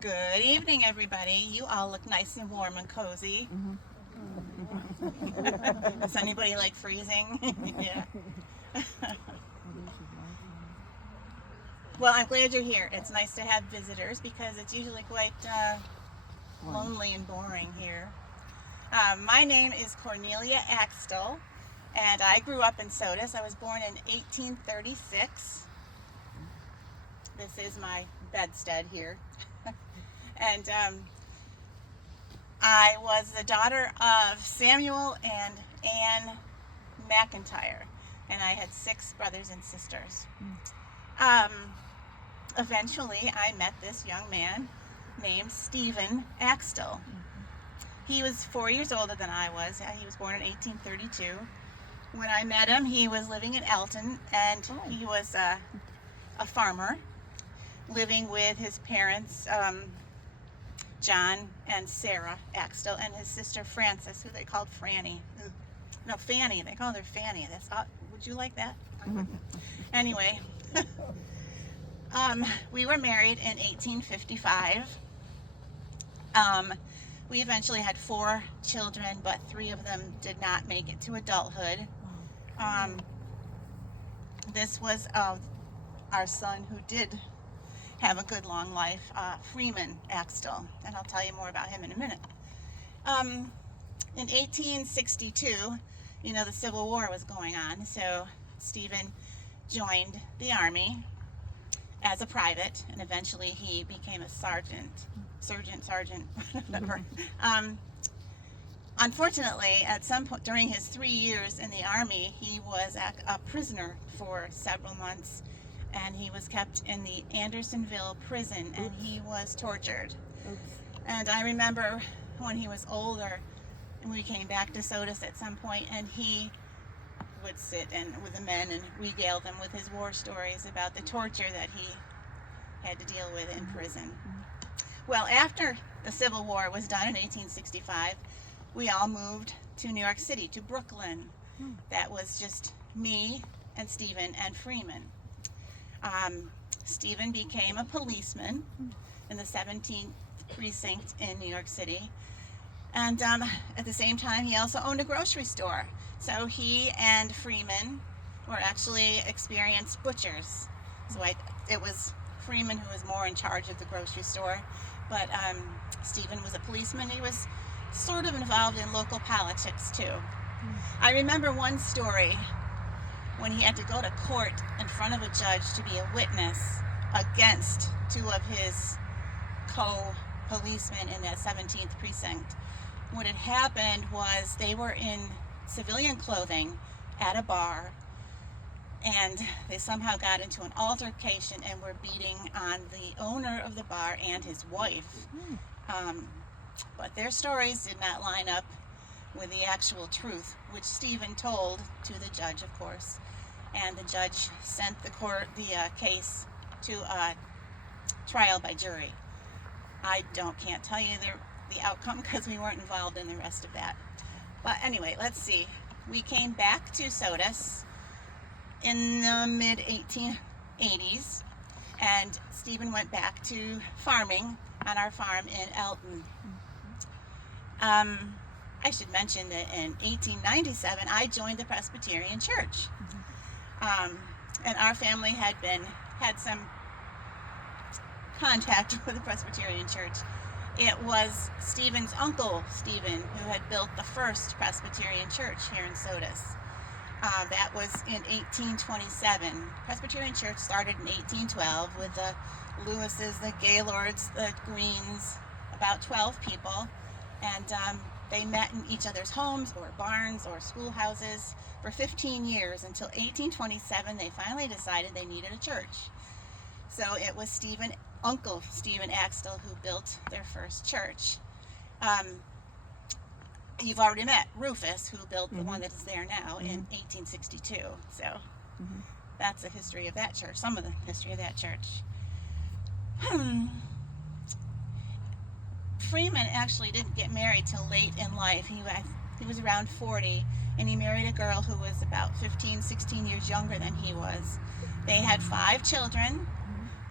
Good evening, everybody. You all look nice and warm and cozy. Does anybody like freezing? Yeah. Well, I'm glad you're here. It's nice to have visitors because it's usually quite lonely and boring here. My name is Cornelia Axtel, and I grew up in Sodus. I was born in 1836. This is my bedstead here. And I was the daughter of Samuel and Anne McIntyre, and I had 6 brothers and sisters. Eventually, I met this young man named Stephen Axtell. He was 4 years older than I was. He was born in 1832. When I met him, he was living in Elton, and he was a farmer, living with his parents, John and Sarah Axtell, and his sister Frances, who they called Franny. No, Fanny. They called her Fanny. That's would you like that? Anyway, we were married in 1855. We eventually had 4 children, but 3 of them did not make it to adulthood. This was our son who did have a good long life, Freeman Axtell, and I'll tell you more about him in a minute. In 1862, the Civil War was going on, so Stephen joined the Army as a private, and eventually he became a sergeant, whatever. Unfortunately, at some point during his 3 years in the Army, he was a prisoner for several months, and he was kept in the Andersonville prison, and he was tortured. And I remember when he was older, and we came back to Sodus at some point, and he would sit with the men and regale them with his war stories about the torture that he had to deal with in prison. Well, after the Civil War was done in 1865, we all moved to New York City, to Brooklyn. That was just me and Stephen and Freeman. Stephen became a policeman in the 17th precinct in New York City, and at the same time he also owned a grocery store. So he and Freeman were actually experienced butchers. So it was Freeman who was more in charge of the grocery store, but Stephen was a policeman. He was sort of involved in local politics too. I remember one story when he had to go to court in front of a judge to be a witness against 2 of his co-policemen in that 17th precinct. What had happened was they were in civilian clothing at a bar, and they somehow got into an altercation and were beating on the owner of the bar and his wife. But their stories did not line up with the actual truth, which Stephen told to the judge, of course, and the judge sent the case to trial by jury. I can't tell you the outcome because we weren't involved in the rest of that. But anyway, let's see. We came back to Sodus in the mid-1880s, and Stephen went back to farming on our farm in Elton. I should mention that in 1897, I joined the Presbyterian Church. And our family had some contact with the Presbyterian Church. It was Stephen's uncle, Stephen, who had built the first Presbyterian church here in Sodus. That was in 1827. Presbyterian Church started in 1812 with the Lewises, the Gaylords, the Greens, about 12 people. And they met in each other's homes or barns or schoolhouses for 15 years until 1827. They finally decided they needed a church. So it was Uncle Stephen Axtell who built their first church. You've already met Rufus, who built the one that is there now in 1862. So that's the history of that church, some of the history of that church. Freeman actually didn't get married till late in life. He was around 40, and he married a girl who was about 15, 16 years younger than he was. They had 5 children,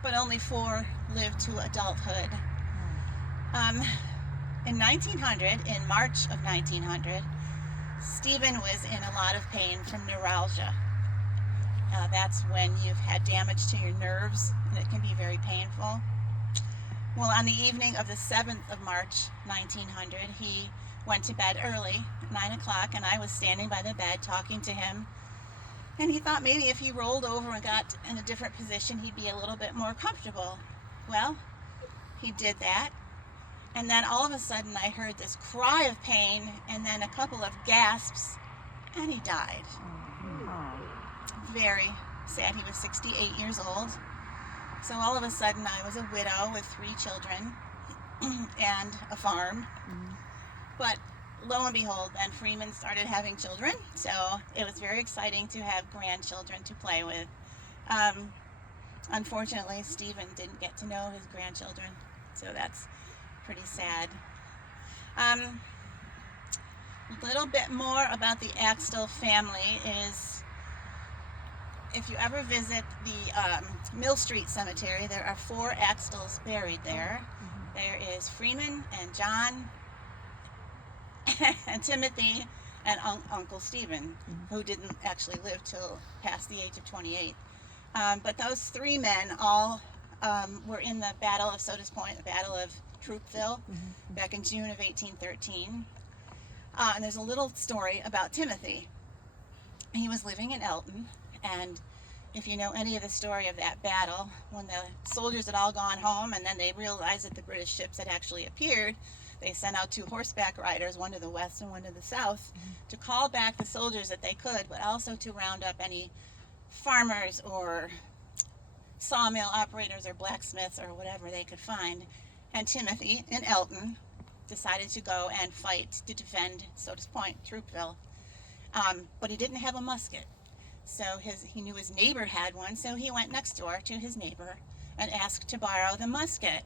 but only 4 lived to adulthood. In 1900, in March of 1900, Stephen was in a lot of pain from neuralgia. That's when you've had damage to your nerves, and it can be very painful. Well, on the evening of the 7th of March, 1900, he went to bed early, 9 o'clock, and I was standing by the bed talking to him. And he thought maybe if he rolled over and got in a different position, he'd be a little bit more comfortable. Well, he did that. And then all of a sudden, I heard this cry of pain and then a couple of gasps, and he died. Very sad. He was 68 years old. So all of a sudden, I was a widow with 3 children and a farm. But lo and behold, then Freeman started having children. So it was very exciting to have grandchildren to play with. Unfortunately, Stephen didn't get to know his grandchildren. So that's pretty sad. A little bit more about the Axtell family is, if you ever visit the Mill Street Cemetery, there are 4 Axtells buried there. There is Freeman and John and Timothy and Uncle Stephen, who didn't actually live till past the age of 28. But those 3 men all were in the Battle of Sodus Point, the Battle of Troopville, back in June of 1813. And there's a little story about Timothy. He was living in Elton, and if you know any of the story of that battle, when the soldiers had all gone home and then they realized that the British ships had actually appeared, they sent out 2 horseback riders, one to the west and one to the south, to call back the soldiers that they could, but also to round up any farmers or sawmill operators or blacksmiths or whatever they could find. And Timothy in Elton decided to go and fight to defend Sodus Point, Troopville. But he didn't have a musket. So he knew his neighbor had one, so he went next door to his neighbor and asked to borrow the musket.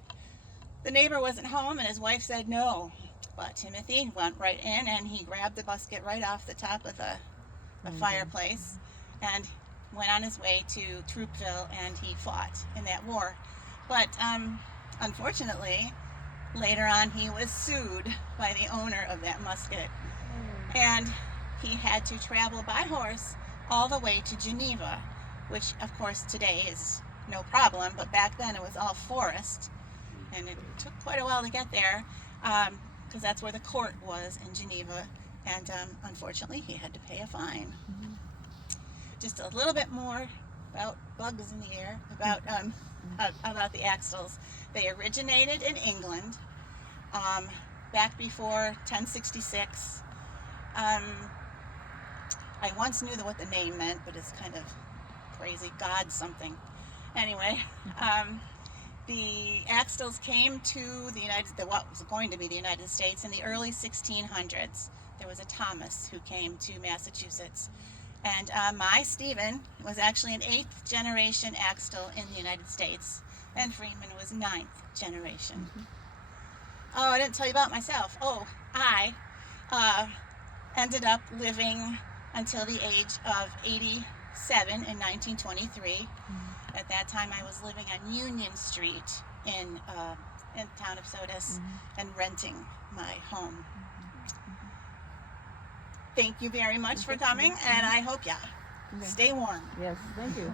The neighbor wasn't home and his wife said no. But Timothy went right in and he grabbed the musket right off the top of the fireplace and went on his way to Troopville, and he fought in that war. But unfortunately, later on he was sued by the owner of that musket, and he had to travel by horse all the way to Geneva, which of course today is no problem, but back then it was all forest, and it took quite a while to get there, because that's where the court was in Geneva, and unfortunately he had to pay a fine. Just a little bit more about bugs in the air, about the Axtells. They originated in England back before 1066. I once knew what the name meant, but it's kind of crazy. God something. Anyway, the Axtells came to what was going to be the United States in the early 1600s. There was a Thomas who came to Massachusetts. And my Stephen was actually an 8th generation Axtell in the United States, and Freeman was 9th generation. Oh, I didn't tell you about myself. Oh, I ended up living until the age of 87 in 1923. At that time, I was living on Union Street in town of Sodus and renting my home. Thank you very much for coming, and I hope you stay warm. Yes, thank you.